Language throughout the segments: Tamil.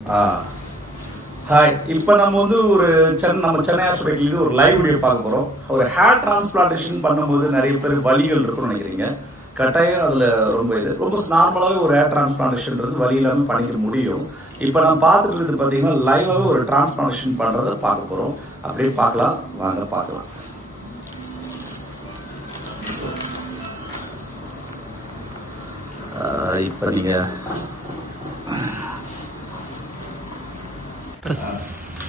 ஹாய், இப்போ நம்ம வந்து நம்ம சென்னை ஹாஸ்பிட்டலுக்கு ஒரு லைவ் வீடியோ பார்க்க போறோம். ஒரு ஹேர் டிரான்ஸ்பிளான்டேஷன் பண்ணும்போது நிறைய பேர் வலிகள் இருக்கும்னு நினைக்கிறீங்க. கட்டாயம் அதுல ரொம்ப நார்மலாவே ஒரு ஹேர் டிரான்ஸ்பிளான்டேஷன்ன்றது வலி இல்லாம பண்ணிக்க முடியும். இப்போ நம்ம பார்த்துட்டு இருக்கிறது பாத்தீங்கன்னா லைவாவே ஒரு டிரான்ஸ்பிளான்டேஷன் பண்றதை பார்க்க போறோம். அப்படியே பார்க்கலாம், வாங்க பார்க்கலாம். இப்ப நீங்க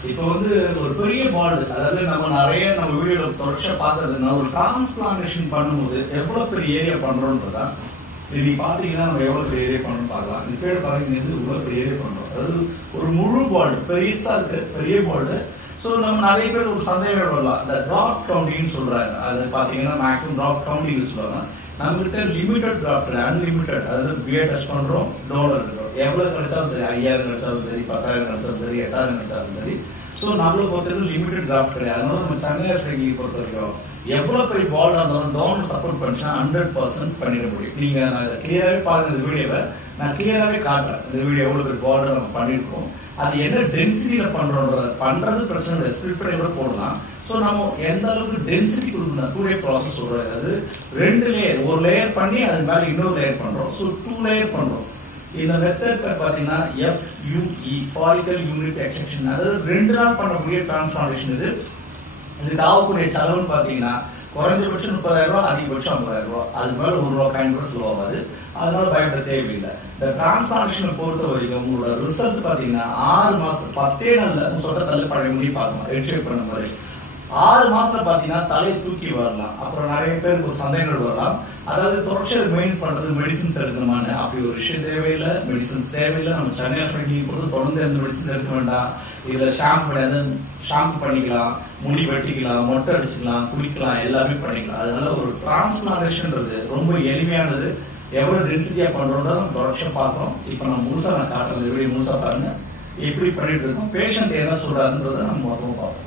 இப்ப வந்து ஒரு பெரிய பால்டு, அதாவது நம்ம வீடியோல தொடர்ச்சியா பார்த்ததுன்னா ஒரு டிரான்ஸ்பிளான்டேஷன் பண்ணும்போது எவ்வளவு பெரிய ஏரியா பண்றோம்ன்றதா. நீங்க பாத்தீங்கன்னா நம்ம எவ்வளவு பெரிய ஏரியா பண்ணணும் பார்க்கலாம். இந்த பேர் பாத்தீங்கன்னா இவ்வளவு பெரிய ஏரியா பண்றோம், அதாவது ஒரு முழு பால்டு பெருசா இருக்கு, பெரிய பால்டு. சோ நம்ம நிறைய பேர் ஒரு சந்தேகம் வரலாம், இந்த டிராப் கவுண்டிங் சொல்றாங்க. அது பாத்தீங்கன்னா மேக்ஸிமம் டிராப் கவுண்டிங் சொல்லுவாங்க. நம்ம கிட்ட லிமிடெட் டிராப்ட், அன்லிமிடெட், அதாவது பிஏ டெஸ்ட் பண்றோம், டோனர் இருக்கிறோம். எவ்வளவு கிடைச்சாலும் சரி, 5000 கிடைச்சாலும் சரி, 10,000 கிடைச்சாலும் சரி, 8,000 கிடைச்சாலும் சரி. சோ நம்மள பொறுத்தவரைக்கும் லிமிடெட் டிராப்ட் கிடையாது. அதனால நம்ம சென்னை ஹாஸ்பிட்டலை பொறுத்த வரைக்கும் எவ்வளவு பெரிய பால்டா இருந்தாலும் டோனர் சப்போர்ட் பண்ணிச்சா 100% பண்ணிட முடியும். நீங்க கிளியராவே பாருங்க இந்த வீடியோவை, நான் கிளியராவே காட்டுறேன் இந்த வீடியோ எவ்வளவு பெரிய பால்டா நம்ம பண்ணிருக்கோம். அது என்ன டென்சிட்டியில பண்றது பிரச்சனை இல்லை, ஸ்பிளிட் பண்ணி கூட போடலாம். சோ நம்ம எந்த அளவுக்கு டென்சிட்டி கொடுக்கணும், 2 லேயர் ப்ராசஸ் சொல்றது. அதாவது 2 லேயர், ஒரு லேயர் பண்ணி அது மேல இன்னொரு லேயர் பண்றோம். சோ 2 லேயர் பண்றோம். இந்த மெத்தட் பாத்தீங்கன்னா FUE, ஃபாலிகல் யூனிட் எக்ஸ்ட்ராக்ஷன், அதாவது 2 நாள் பண்ணக்கூடிய டிரான்ஸ்பிளான்டேஷன். இதுக்கு ஆகக்கூடிய செலவுன்னு பாத்தீங்கன்னா குறைஞ்சபட்சம் 30,000 ரூபாய், அதிகபட்சம் 50,000 ரூபாய். அது மேல ₹1 காயின் கூட செலவாகாது. அதனால பயப்பட தேவையில்லை. இந்த டிரான்ஸ்பிளான்டேஷனை பொறுத்த வரைக்கும் உங்களோட ரிசல்ட் பாத்தீங்கன்னா 6 மாசம் 10 நாள்ல சொட்ட தள்ளி பழைய முடி பார்க்கணும். எக்ஸ்ட்ரேட் பண்ண மாதிரி 6 மாசத்துல பாத்தீங்கன்னா தலையை தூக்கி வரலாம். அப்புறம் நிறைய பேருக்கு ஒரு சந்தேகங்கள் வரலாம், அதாவது தொடர்ச்சியா மெயின் பண்றது மெடிசின்ஸ் எடுக்கணுமான்னு. அப்படி ஒரு விஷயம் தேவையில்லை, மெடிசின்ஸ் தேவையில்லை. நம்ம சென்னை ஹாஸ்பிட்டல் தொடர்ந்து எந்த மெடிசின்ஸ் எடுக்க வேண்டாம். இதுல ஷாம்பு பண்ணிக்கலாம், முடி வெட்டிக்கலாம், மொட்டை அடிச்சுக்கலாம், குளிக்கலாம், எல்லாமே பண்ணிக்கலாம். அதனால ஒரு டிரான்ஸ்பிளான்டேஷன்ன்றது ரொம்ப எளிமையானது. எவ்வளவு டென்சிட்டியா பண்றோம்ன்றத நம்ம தொடர்ச்சியா பார்க்கறோம். இப்ப நம்ம முழுசா நான் காட்டுறேன், வீடியோ முழுசா பாருங்க. எப்படி பண்ணிட்டு இருக்கோம், பேஷண்ட் என்ன சொல்றாருன்றத நம்ம மொத்தமா பார்ப்போம்.